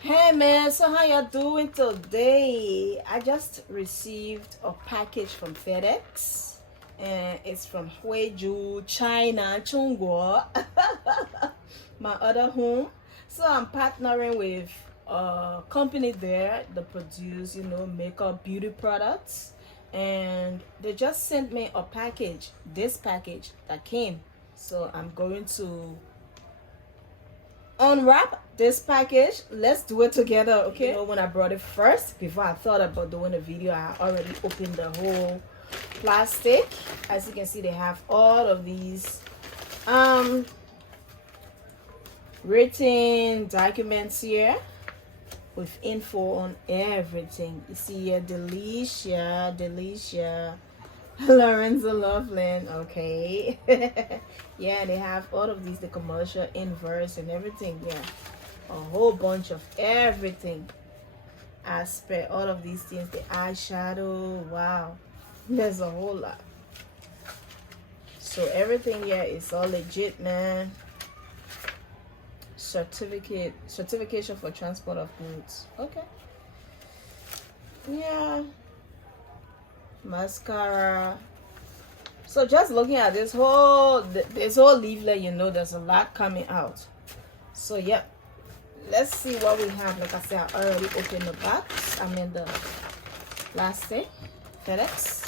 Hey man, so how you doing today? I just received a package from FedEx and it's from Huizhou, China, Chongguo, my other home. So I'm partnering with a company there that produce, makeup beauty products, and they just sent me a package, this package that came. So I'm going to unwrap this package. Let's do it together, okay? When I brought it first, before I thought about doing a video, I already opened the whole plastic. As you can see, they have all of these written documents here with info on everything. You see here, Delicia, Lorenzo Loveland, okay. Yeah, they have all of these, the commercial inverse and everything. Yeah, a whole bunch of everything. I spent all of these things, the eyeshadow. Wow, there's a whole lot. So everything here is all legit, man. Certification for transport of goods. Okay. Yeah. Mascara. So just looking at this whole leaflet, there's a lot coming out. So yep, let's see what we have. Like I said, I already opened the box. I'm in the plastic FedEx.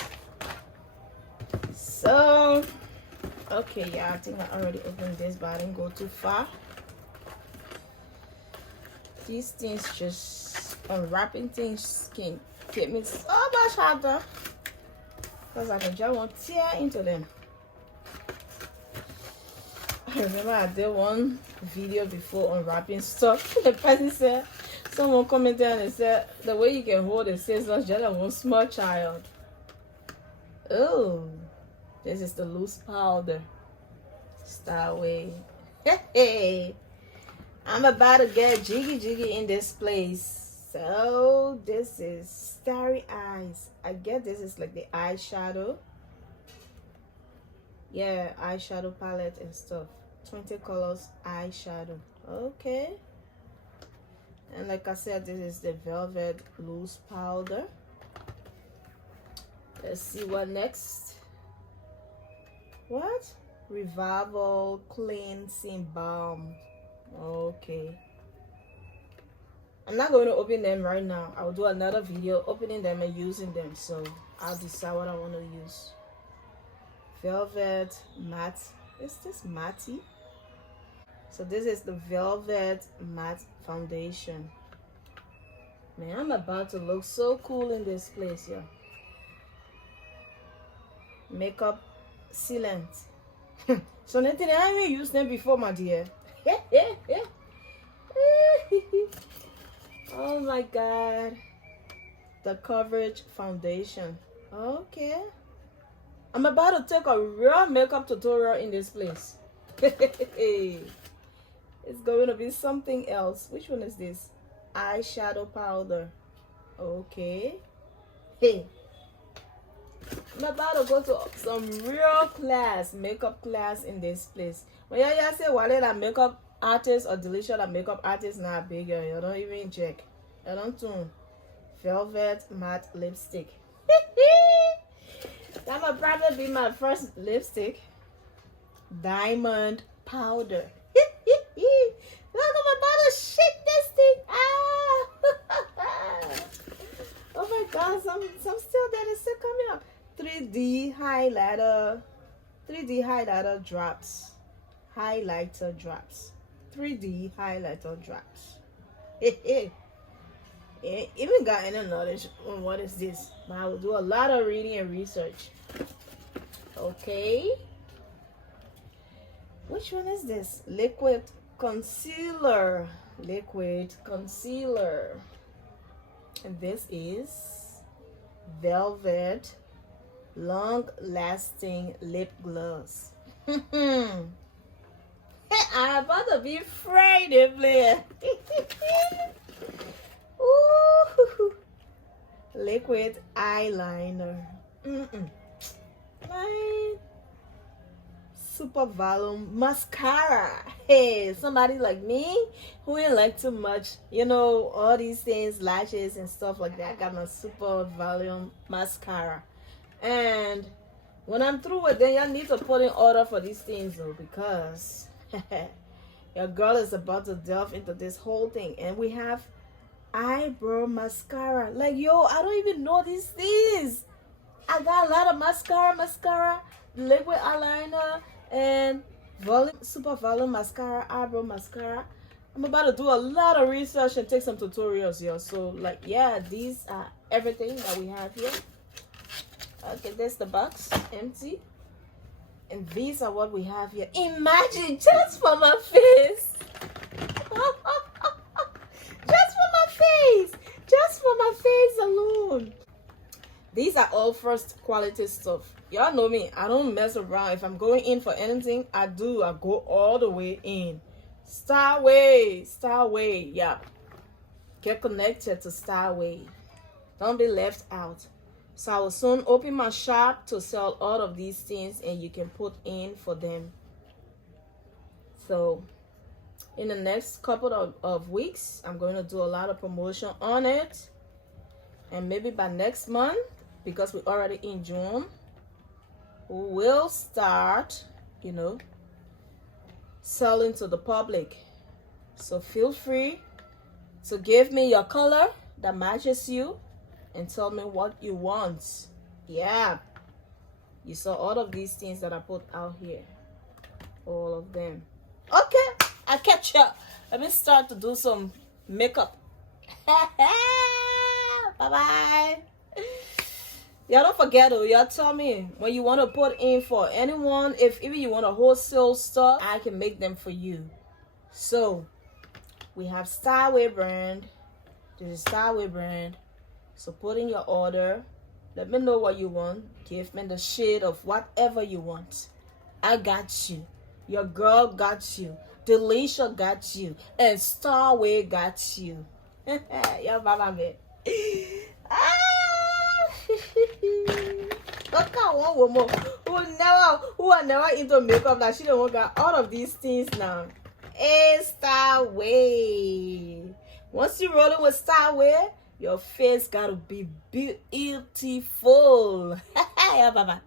So okay, yeah, I think I already opened this, but I didn't go too far. These things, just unwrapping things, can get me so much harder because I can just want to tear into them. I remember I did one video before unwrapping stuff. The person said, someone commented and they said, the way you can hold the scissors just like one small child. Oh, this is the loose powder. Starway. Hey, I'm about to get jiggy in this place. So this is Starry Eyes. I guess this is like the eyeshadow. Yeah, eyeshadow palette and stuff. 20 colors eyeshadow. Okay. And like I said, this is the velvet loose powder. Let's see what next. What? Revival cleansing balm. Okay. I'm not going to open them right now. I'll do another video opening them and using them. So I'll decide what I want to use. Velvet matte. Is this matte? So this is the velvet matte foundation. Man, I'm about to look so cool in this place here. Makeup sealant. So nothing, I haven't used them before, my dear. Oh my god. The coverage foundation. Okay. I'm about to take a real makeup tutorial in this place. It's going to be something else. Which one is this? Eyeshadow powder. Okay. Hey. I'm about to go to some real class, makeup class in this place. When y'all say Wale la makeup artist or Delicia la makeup artist not bigger, you don't even check. You don't tune. Velvet matte lipstick. That will probably be my first lipstick. Diamond powder. Look, I'm about to shake this thing. Ah! Oh my god, some still that is still coming up. 3D highlighter. 3D highlighter drops. Highlighter drops. 3D highlighter drops. Even got any knowledge on what is this, but I will do a lot of reading and research. Okay, which one is this? Liquid concealer. And this is velvet long lasting lip gloss. I'm about to be afraid of it. Ooh, liquid eyeliner. My super volume mascara. Hey, somebody like me who ain't like too much, you know, all these things, lashes and stuff like that. I got my super volume mascara. And when I'm through with them, y'all need to put in order for these things though, because your girl is about to delve into this whole thing. And we have eyebrow mascara. Like, yo, I don't even know these things. I got a lot of mascara, liquid eyeliner, and super volume mascara, eyebrow mascara. I'm about to do a lot of research and take some tutorials here. So, like, yeah, these are everything that we have here. Okay, there's the box, empty. And these are what we have here. Imagine, just for my face. Just for my face alone. These are all first quality stuff. Y'all know me. I don't mess around. If I'm going in for anything, I go all the way in. Starway. Yeah. Get connected to Starway. Don't be left out. So I will soon open my shop to sell all of these things, and you can put in for them. So in the next couple of weeks, I'm going to do a lot of promotion on it. And maybe by next month, because we're already in June, we will start, you know, selling to the public. So feel free to give me your color that matches you and tell me what you want. Yeah. You saw all of these things that I put out here. All of them. Okay. I catch up. Let me start to do some makeup. Bye-bye. Y'all don't forget though, y'all tell me when you want to put in for anyone, if even you want a wholesale stuff, I can make them for you. So we have Starway brand. This is Starway brand. So put in your order. Let me know what you want. Give me the shade of whatever you want. I got you. Your girl got you. Delisha got you. And Starway got you. Y'all bye man. Look at one woman who are never into makeup, like she don't got all of these things now. Hey, Starway. Once you roll it with Starway, your face gotta be beautiful. Yeah, bye bye.